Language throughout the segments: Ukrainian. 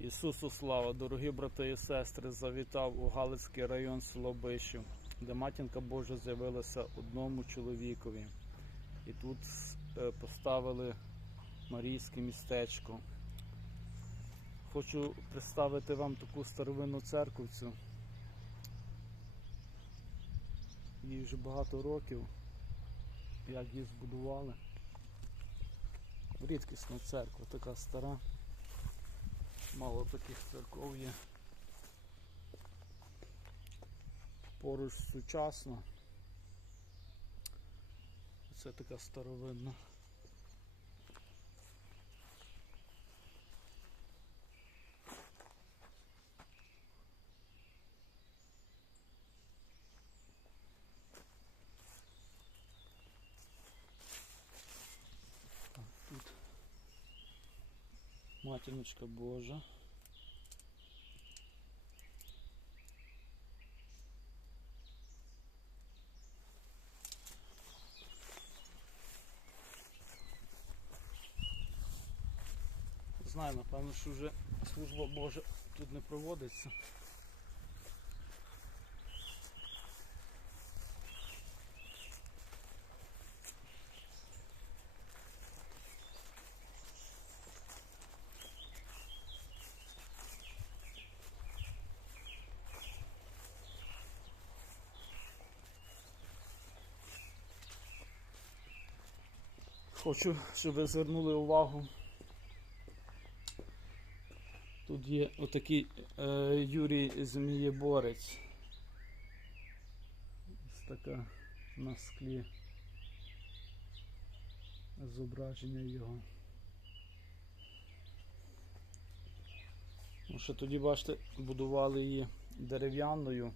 Ісусу слава, дорогі брати і сестри, завітав у Галицький район село де матінка Божа з'явилася одному чоловікові. І тут е, поставили Марійське містечко. Хочу представити вам таку старовинну церковцю. Їй вже багато років, як її збудували. Рідкісна церква, така стара. Мало таких церков є. Поруч сучасна. Це така старовинна. Матіночка Божа. Знаю, напевно, що вже служба Божа тут не проводиться. Хочу, щоб ви звернули увагу. Тут є отакий е, Юрій Змієборець. Ось така на склі зображення його. Ну, що тоді, бачите, будували її дерев'яною.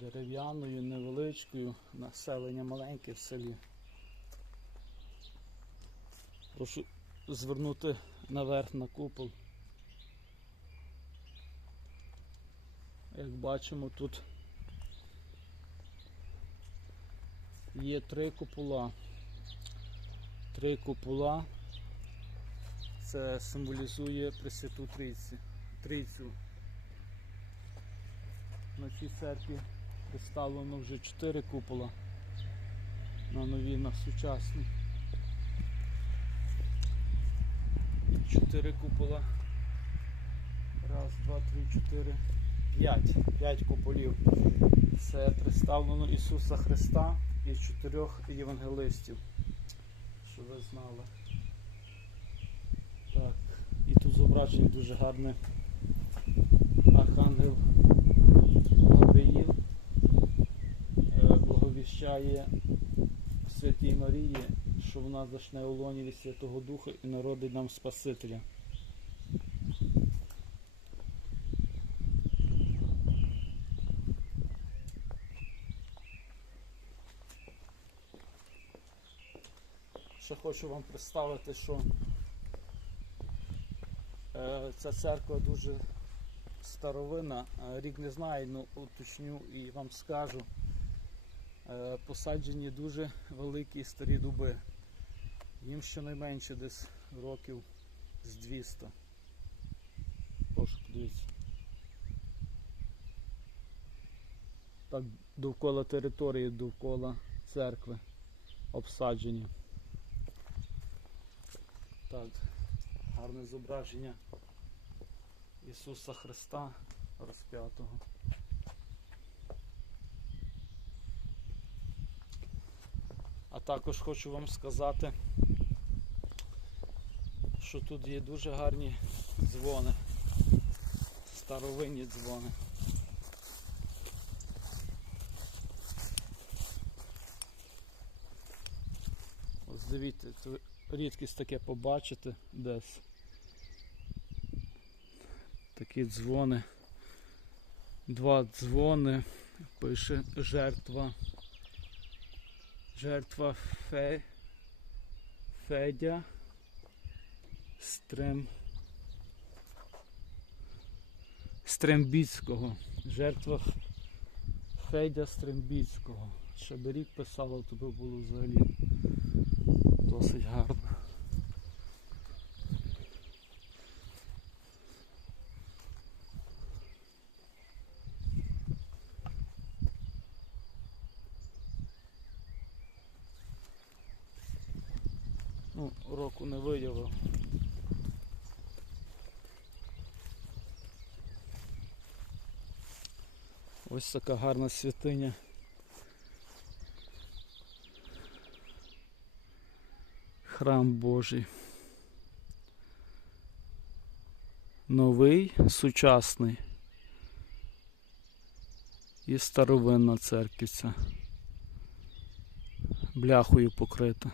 Дерев'яною, невеличкою, населення маленьке в селі. Прошу звернути наверх на купол. Як бачимо, тут є три купола. Три купола. Це символізує Пресвяту Трійці. Трійцю. На цій церкві представлено вже чотири купола. На новій, на сучасній. Чотири купола. Раз, два, три, чотири. П'ять. П'ять куполів. Це представлено Ісуса Христа і чотирьох євангелистів. Що ви знали. Так. І тут зображений дуже гарний Благовіщає Святій Марії, що вона зачне у лоні від Святого Духа і народить нам Спасителя. Ще хочу вам представити, що е, ця церква дуже старовина. Е, Рік не знаю, але уточню і вам скажу. Е, посаджені дуже великі старі дуби. Їм щонайменше десь років з 200. Прошу подивіться. Так, довкола території, довкола церкви обсаджені. Так, гарне зображення Ісуса Христа розп'ятого. Також хочу вам сказати, що тут є дуже гарні дзвони, старовинні дзвони. Ось дивіться, це рідкість таке побачити десь. Такі дзвони. Два дзвони. Пише жертва. Жертва Фе... Федя Стрем... Стрембіцького. Жертва Федя Стрембіцького. Щоб рік писало, то би було взагалі досить гарно. Ну, року не виявив. Ось така гарна святиня. Храм Божий. Новий, сучасний. І старовинна церквиця. Бляхою покрита.